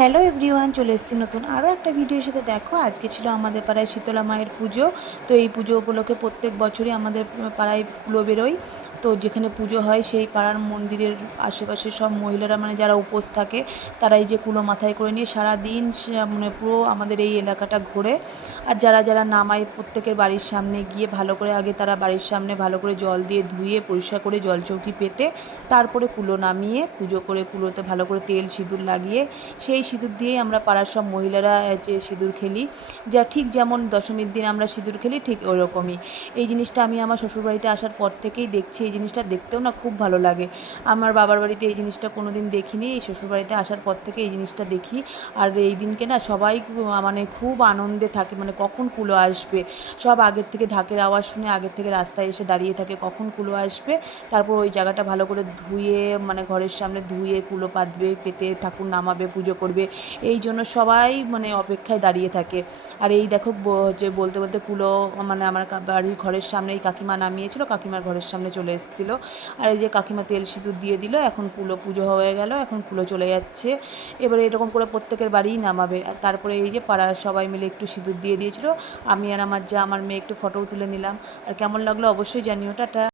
Hello everyone, চলে এসেছি নতুন আরও একটা ভিডিওর সাথে। দেখো, আজকে ছিল আমাদের পাড়ায় শীতলা মায়ের পুজো। তো এই পুজো উপলক্ষে প্রত্যেক বছরই আমাদের পাড়ায় কুলো বেরোয়। তো যেখানে পুজো হয় সেই পাড়ার মন্দিরের আশেপাশে সব মহিলারা, মানে যারা উপোস থাকে, তারা এই যে কুলো মাথায় করে নিয়ে সারাদিন মানে পুরো আমাদের এই এলাকাটা ঘোরে। আর যারা যারা নামায় প্রত্যেকের বাড়ির সামনে গিয়ে ভালো করে, আগে তারা বাড়ির সামনে ভালো করে জল দিয়ে ধুয়ে পরিষ্কার করে জলচৌকি পেতে তারপরে কুলো নামিয়ে পুজো করে, কুলোতে ভালো করে তেল সিঁদুর লাগিয়ে সেই সিঁদুর দিয়েই আমরা পাড়ার সব মহিলারা যে সিঁদুর খেলি, যা ঠিক যেমন দশমীর দিন আমরা সিঁদুর খেলি ঠিক ওই রকমই। এই জিনিসটা আমি আমার শ্বশুরবাড়িতে আসার পর থেকেই দেখছি। এই জিনিসটা দেখতেও না খুব ভালো লাগে। আমার বাবার বাড়িতে এই জিনিসটা কোনো দিন দেখিনি, এই শ্বশুরবাড়িতে আসার পর থেকে এই জিনিসটা দেখি। আর এই দিনকে না সবাই মানে খুব আনন্দে থাকে, মানে কখন কুলো আসবে। সব আগের থেকে ঢাকের আওয়াজ শুনে আগের থেকে রাস্তায় এসে দাঁড়িয়ে থাকে কখন কুলো আসবে। তারপর ওই জায়গাটা ভালো করে ধুয়ে, মানে ঘরের সামনে ধুয়ে কুলো পাতবে, পেতে ঠাকুর নামাবে, পুজো করবে। এই জন্য সবাই মানে অপেক্ষায় দাঁড়িয়ে থাকে। আর এই দেখো যে বলতে বলতে কুলো, মানে আমার বাড়ির ঘরের সামনে এই কাকিমা নামিয়েছিল, কাকিমার ঘরের সামনে চলে এসেছিলো। আর এই যে কাকিমা তেল সিঁদুর দিয়ে দিল, এখন কুলো পুজো হয়ে গেল, এখন কুলো চলে যাচ্ছে। এবারে এরকম করে প্রত্যেকের বাড়িই নামাবে। আর তারপরে এই যে পাড়ার সবাই মিলে একটু সিঁদুর দিয়ে দিয়েছিল। আমি আর আমার যা, আমার মেয়ে একটু ফটোও তুলে নিলাম। আর কেমন লাগলো অবশ্যই জানিও। টাটা।